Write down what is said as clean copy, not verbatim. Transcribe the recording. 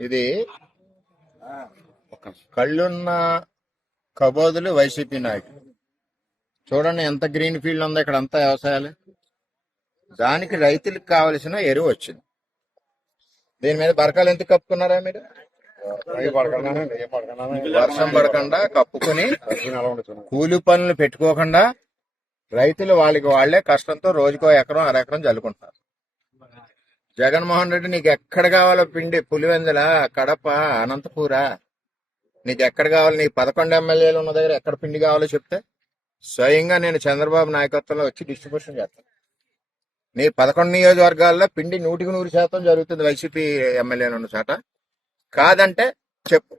ఇది ఒక కళ్ళున్న కబోదులు వైసీపీ నాయకులు. చూడండి ఎంత గ్రీన్ ఫీల్డ్ ఉందో ఇక్కడ, అంతా వ్యవసాయాలు. దానికి రైతులకు కావలసిన ఎరువు వచ్చింది. దీని మీద బరకాలు ఎందుకు కప్పుకున్నారా మీరు? వర్షం పడకుండా కప్పుకుని కూలి పనులు పెట్టుకోకుండా రైతులు వాళ్ళే కష్టంతో రోజుకో ఎకరం అరెకరం జల్లుకుంటున్నారు. జగన్మోహన్ రెడ్డి నీకు ఎక్కడ కావాలో పిండి, పులివెందుల, కడప, అనంతపూరా, నీకు ఎక్కడ కావాలి? నీకు 11 ఎమ్మెల్యేలు ఉన్న దగ్గర ఎక్కడ పిండి కావాలో చెప్తే స్వయంగా నేను చంద్రబాబు నాయకత్వంలో వచ్చి డిస్ట్రిబ్యూషన్ చేస్తాను. నీ 11 నియోజకవర్గాల్లో పిండి 100% జరుగుతుంది వైసీపీ ఎమ్మెల్యేలు ఉన్న చోట. కాదంటే చెప్పు.